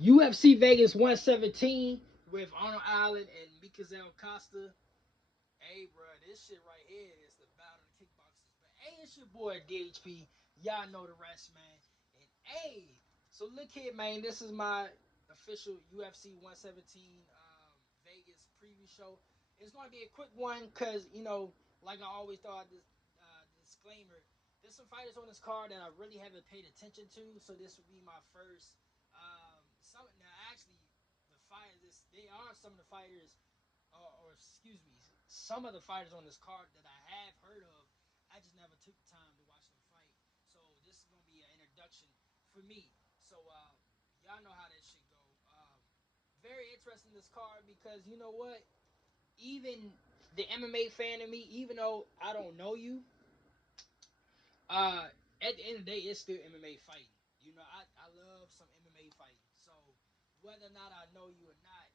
UFC Vegas 117 with Arnold Allen and Mikazel Costa. Hey, bro, this shit right here is the battle of the kickboxers. But hey, it's your boy DHP. Y'all know the rest, man. And hey, so look here, man. This is my official UFC 117 Vegas preview show. It's going to be a quick one because, like I always thought, this disclaimer. There's some fighters on this card that I really haven't paid attention to, so this would be my first. Now, actually, the fighters, they are some of the fighters or excuse me, some of the fighters on this card that I have heard of. I just never took the time to watch them fight. So this is gonna be an introduction for me. So y'all know how that shit go. Very interesting this card because you know what? Even the MMA fan in me, even though I don't know you, at the end of the day, it's still MMA fighting. I love some MMA fighting. So whether or not I know you or not,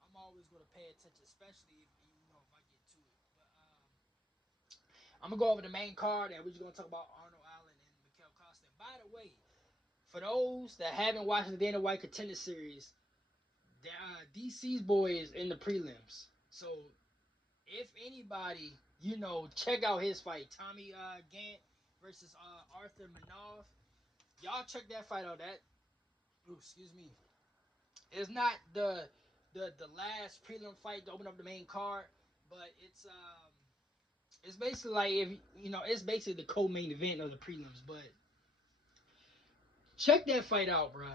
I'm always going to pay attention, especially if I get to it. But I'm gonna go over the main card, and we're just gonna talk about Arnold Allen and Mikael Costa. And by the way, for those that haven't watched the Dana White Contender Series, DC's boy is in the prelims. So if anybody, check out his fight, Tommy Gant versus Arthur Manoff. Y'all check that fight out. Excuse me. It's not the last prelim fight to open up the main card, but it's basically like if it's basically the co-main event of the prelims. But check that fight out, bro.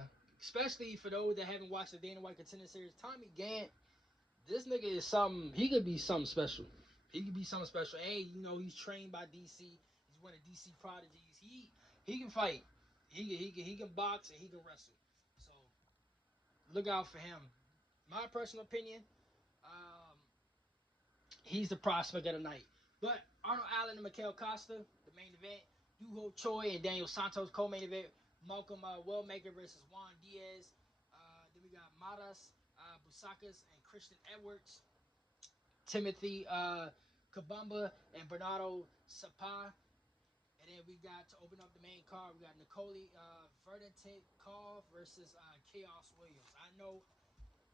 Especially for those that haven't watched the Dana White Contender Series. Tommy Gant, this nigga is something. He could be something special. He could be something special. Hey, he's trained by DC. He's one of DC prodigies. He can fight. He can box and he can wrestle. So look out for him. My personal opinion, um, he's the prospect of the night. But Arnold Allen and Mikael Costa, the main event. Duho Choi and Daniel Santos, co-main event. Malcolm Wellmaker versus Juan Diaz. Then we got Matas Busakas and Christian Edwards. Timothy Kabamba and Bernardo Sapa. And then we got to open up the main card. We got Nicole Verdetikov versus Chaos Williams. I know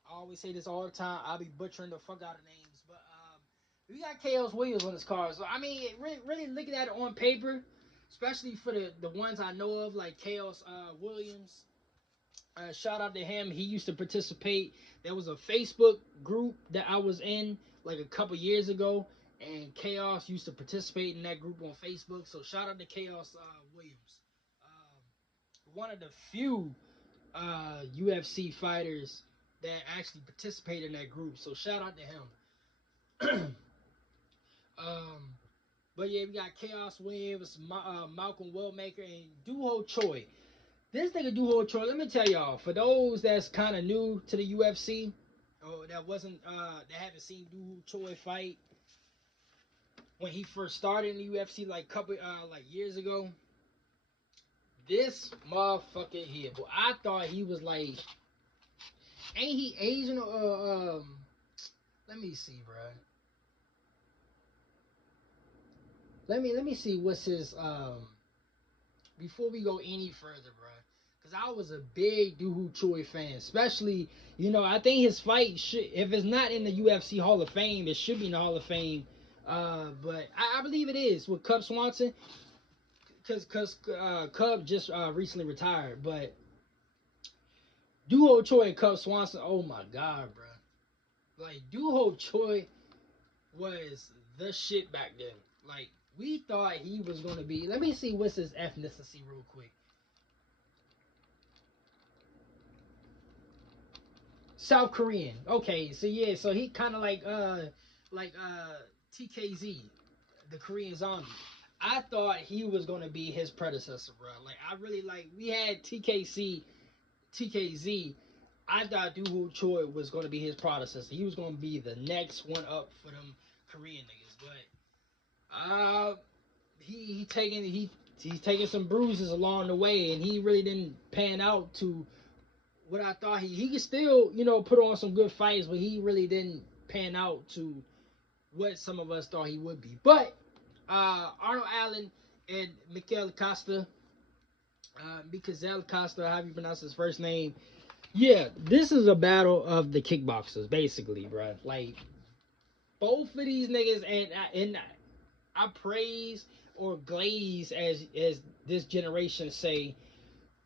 I always say this all the time. I'll be butchering the fuck out of names, but we got Chaos Williams on this card. So I mean, really looking at it on paper, especially for the ones I know of, like Chaos Williams. Shout out to him. He used to participate. There was a Facebook group that I was in like a couple years ago, and Chaos used to participate in that group on Facebook. So shout out to Chaos Williams, one of the few UFC fighters that actually participate in that group. So shout out to him. um, but yeah, we got Chaos Williams, Malcolm Wellmaker, and Duho Choi. This nigga Duho Choi, let me tell y'all, for those that's kind of new to the UFC, or that haven't seen Duho Choi fight when he first started in the UFC like couple like years ago. This motherfucker here, but I thought he was like, ain't he Asian or let me see, bro. Let me see what's his before we go any further, bro. Cause I was a big Doohoo Choi fan, especially I think his fight should, if it's not in the UFC Hall of Fame, it should be in the Hall of Fame. But I believe it is with Cub Swanson, cause Cub just recently retired. But Doohoo Choi and Cub Swanson, oh my god, bro. Like Doohoo Choi was the shit back then. Like we thought he was gonna be. Let me see what's his ethnicity real quick. South Korean. Okay, so yeah, so he kind of like TKZ, the Korean Zombie. I thought he was gonna be his predecessor, bro. Like I really like we had TKZ. I thought Doo Choi was gonna be his predecessor. He was gonna be the next one up for them Korean niggas, but he's taking some bruises along the way, and he really didn't pan out to what I thought he could still, put on some good fights, but he really didn't pan out to what some of us thought he would be. But Arnold Allen and Mikael Costa, Mikael Costa, how you pronounce his first name? Yeah, this is a battle of the kickboxers, basically, bro. Like both of these niggas, and I praise or glaze as this generation say.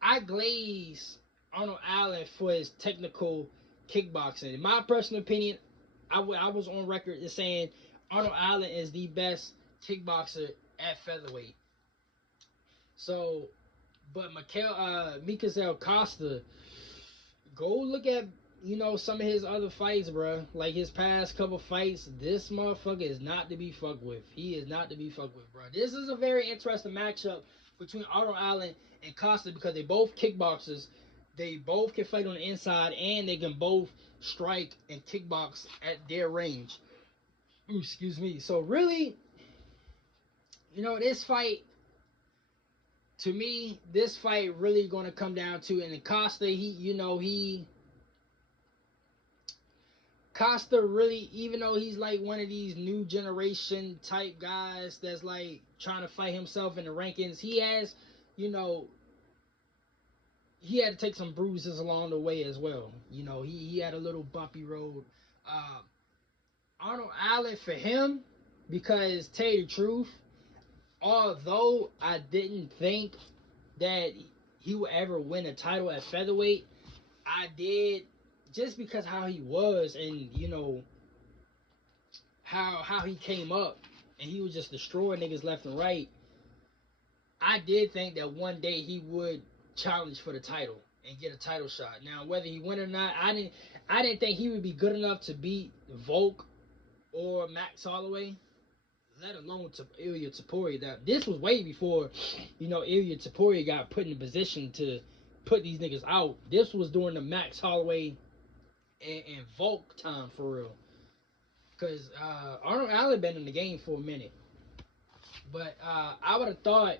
I glaze Arnold Allen for his technical kickboxing. In my personal opinion, I was on record as saying Arnold Allen is the best kickboxer at featherweight. So, but Mikael Costa, go look at some of his other fights, bro. Like his past couple fights, this motherfucker is not to be fucked with. He is not to be fucked with, bro. This is a very interesting matchup between Arnold Allen and Costa because they both kickboxers. They both can fight on the inside and they can both strike and kickbox at their range. Ooh, excuse me. So really, this fight to me, this fight really gonna come down to, and Costa, he Costa really, even though he's like one of these new generation type guys that's like trying to fight himself in the rankings, you know, he had to take some bruises along the way as well. He had a little bumpy road. Uh, Arnold Allen for him, because tell you the truth, although I didn't think that he would ever win a title at featherweight, I did just because how he was and how he came up and he was just destroying niggas left and right. I did think that one day he would challenge for the title and get a title shot. Now whether he win or not, I didn't think he would be good enough to beat Volk or Max Holloway, let alone to Ilya Taporia. That this was way before, Ilya Taporia got put in a position to put these niggas out. This was during the Max Holloway and Volk time for real. Because Arnold Allen been in the game for a minute. But I would have thought,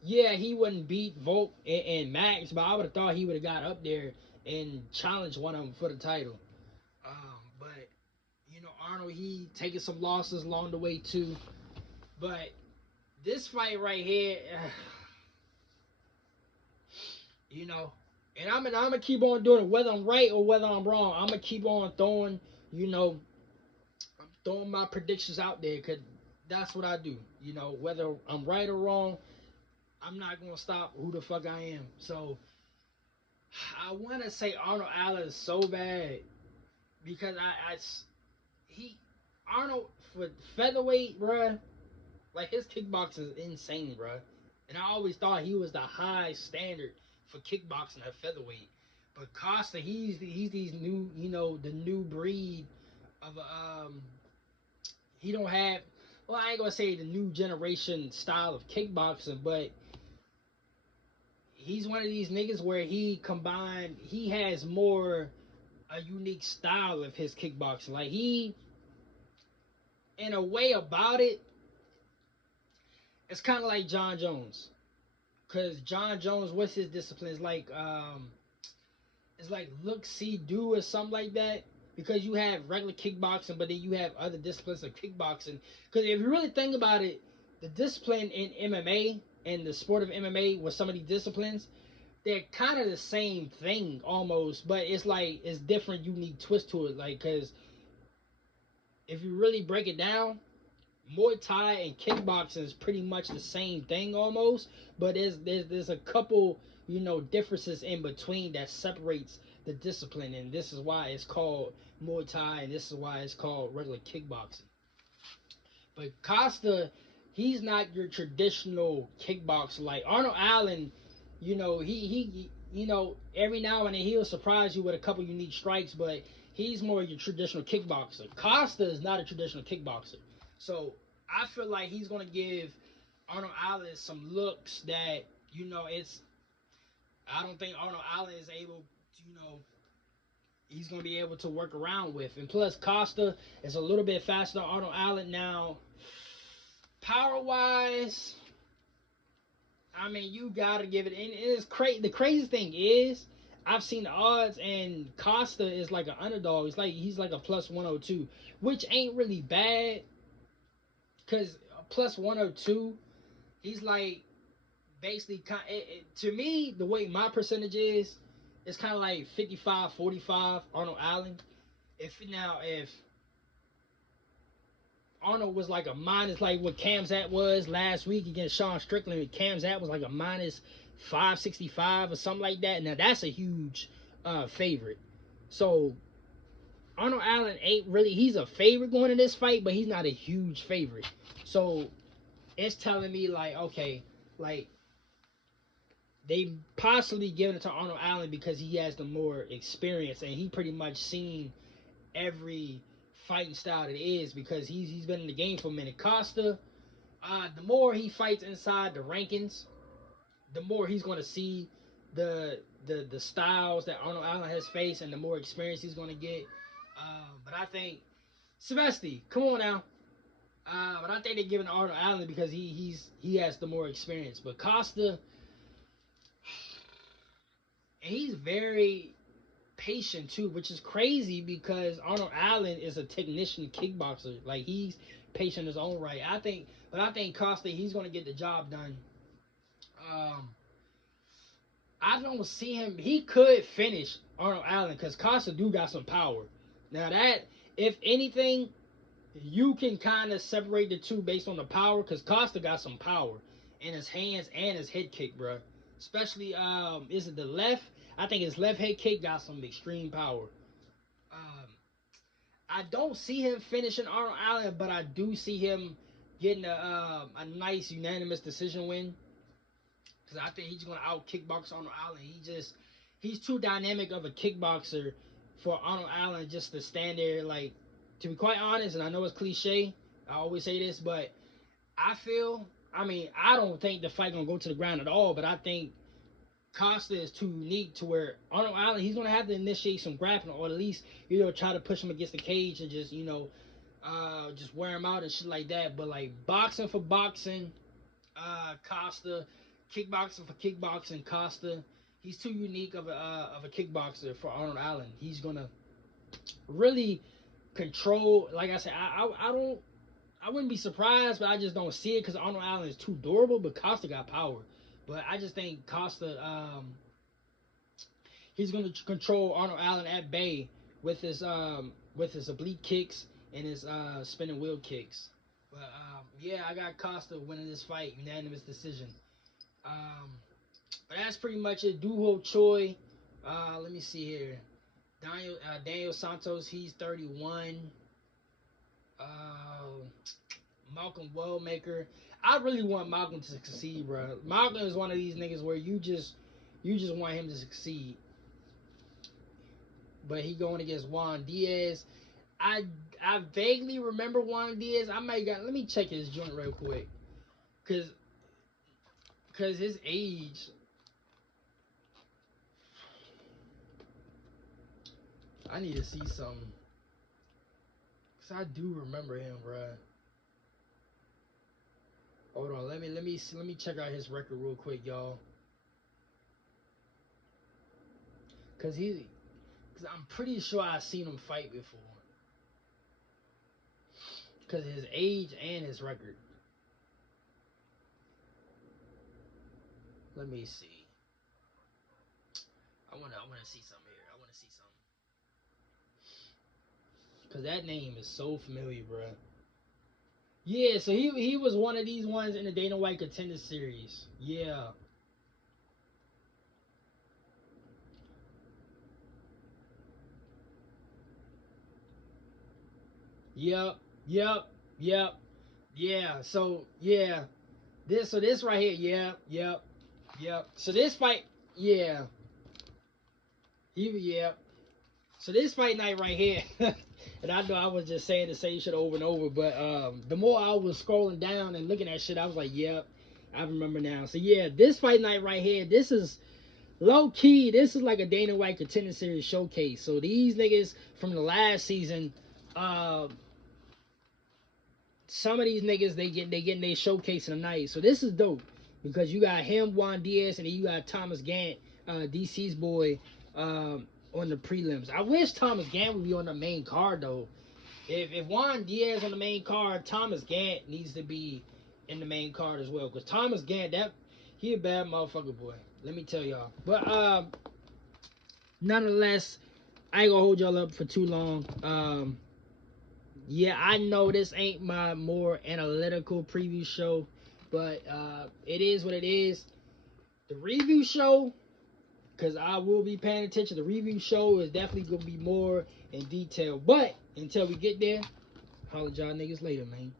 yeah, he wouldn't beat Volk and Max, but I would have thought he would have got up there and challenged one of them for the title. But Arnold, he taking some losses along the way too. But this fight right here, you know, and I'm gonna keep on doing it, whether I'm right or whether I'm wrong. I'm gonna keep on throwing, throwing my predictions out there because that's what I do. Whether I'm right or wrong, I'm not gonna stop who the fuck I am. So I want to say Arnold Allen is so bad because he Arnold for featherweight, bruh. Like his kickboxing is insane, bruh. And I always thought he was the high standard for kickboxing at featherweight. But Costa, he's these new, the new breed of he don't have, well, I ain't gonna say the new generation style of kickboxing, but he's one of these niggas where he has more a unique style of his kickboxing. Like he, in a way about it, it's kind of like John Jones. Cause John Jones, what's his discipline? It's like look, see, do or something like that. Because you have regular kickboxing, but then you have other disciplines of kickboxing. Because if you really think about it, the discipline in MMA and the sport of MMA with some of these disciplines, they're kind of the same thing almost, but it's like it's different, unique twist to it. Like, because if you really break it down, Muay Thai and kickboxing is pretty much the same thing almost, but there's a couple differences in between that separates the discipline, and this is why it's called Muay Thai, and this is why it's called regular kickboxing. But Costa, he's not your traditional kickboxer like Arnold Allen. He every now and then he'll surprise you with a couple unique strikes, but he's more your traditional kickboxer. Costa is not a traditional kickboxer, so I feel like he's gonna give Arnold Allen some looks that it's. I don't think Arnold Allen is able to, he's going to be able to work around with. And plus, Costa is a little bit faster than Arnold Allen. Now, power wise, I mean, you got to give it. And it's crazy. The craziest thing is, I've seen the odds, and Costa is like an underdog. He's like a plus 102, which ain't really bad. Because plus 102, he's like basically, to me, the way my percentage is, it's kind of like 55-45 Arnold Allen. If Arnold was like a minus, like what Kamzat was last week against Sean Strickland, Kamzat was like a minus 565 or something like that. Now that's a huge favorite. So Arnold Allen ain't really, he's a favorite going in this fight, but he's not a huge favorite. So it's telling me like, okay, like they possibly giving it to Arnold Allen because he has the more experience and he pretty much seen every fighting style that is because he's been in the game for a minute. Costa, the more he fights inside the rankings, the more he's going to see the styles that Arnold Allen has faced and the more experience he's going to get. But I think Silvestre, come on now. But I think they're giving Arnold Allen because he has the more experience. But Costa, and he's very patient too, which is crazy because Arnold Allen is a technician kickboxer. Like he's patient in his own right. I think Costa, he's gonna get the job done. I don't see him. He could finish Arnold Allen because Costa do got some power. Now that, if anything, you can kind of separate the two based on the power because Costa got some power in his hands and his head kick, bro. Especially, is it the left? I think his left head kick got some extreme power. Um, I don't see him finishing Arnold Allen, but I do see him getting a nice unanimous decision win because I think he's gonna out kickbox Arnold Allen. He's too dynamic of a kickboxer for Arnold Allen just to stand there. Like, to be quite honest, and I know it's cliche, I always say this, but I don't think the fight gonna go to the ground at all. But I think Costa is too unique to where Arnold Allen, he's gonna have to initiate some grappling or at least try to push him against the cage and just just wear him out and shit like that. But like boxing for boxing, Costa, kickboxing for kickboxing, Costa. He's too unique of a kickboxer for Arnold Allen. He's gonna really control. Like I said, I wouldn't be surprised, but I just don't see it because Arnold Allen is too durable. But Costa got power. But I just think Costa, he's gonna control Arnold Allen at bay with his oblique kicks and his spinning wheel kicks. But yeah, I got Costa winning this fight, unanimous decision. Um, but that's pretty much it. Duho Choi. Let me see here. Daniel Santos, he's 31. Uh, Malcolm Wellmaker. I really want Malcolm to succeed, bro. Malcolm is one of these niggas where you just want him to succeed. But he going against Juan Diaz. I I vaguely remember Juan Diaz. Let me check his joint real quick. Cause his age, I need to see something. Cause I do remember him, bruh. Hold on, let me check out his record real quick, y'all. Cause cause I'm pretty sure I've seen him fight before. Cause his age and his record. Let me see. I wanna see something here. I wanna see something. Cause that name is so familiar, bruh. Yeah, so he was one of these ones in the Dana White Contender Series. Yeah. Yep. Yep. Yep. Yeah. So yeah. This right here. Yep. Yep. Yep. So this fight. Yeah. Yeah. So this fight night right here. And I know I was just saying the same shit over and over, but the more I was scrolling down and looking at shit, I was like, yep, I remember now. So yeah, this fight night right here, this is low key. This is like a Dana White Contender Series showcase. So these niggas from the last season, uh, some of these niggas they getting they showcase tonight. So this is dope because you got him, Juan Diaz, and then you got Thomas Gant, DC's boy, on the prelims. I wish Thomas Gant would be on the main card though. If Juan Diaz on the main card, Thomas Gant needs to be in the main card as well. Cause Thomas Gant, he a bad motherfucker, boy. Let me tell y'all. But nonetheless, I ain't gonna hold y'all up for too long. Yeah, I know this ain't my more analytical preview show, but it is what it is. The review show, because I will be paying attention, the review show is definitely gonna be more in detail. But until we get there, holla at y'all niggas later, man.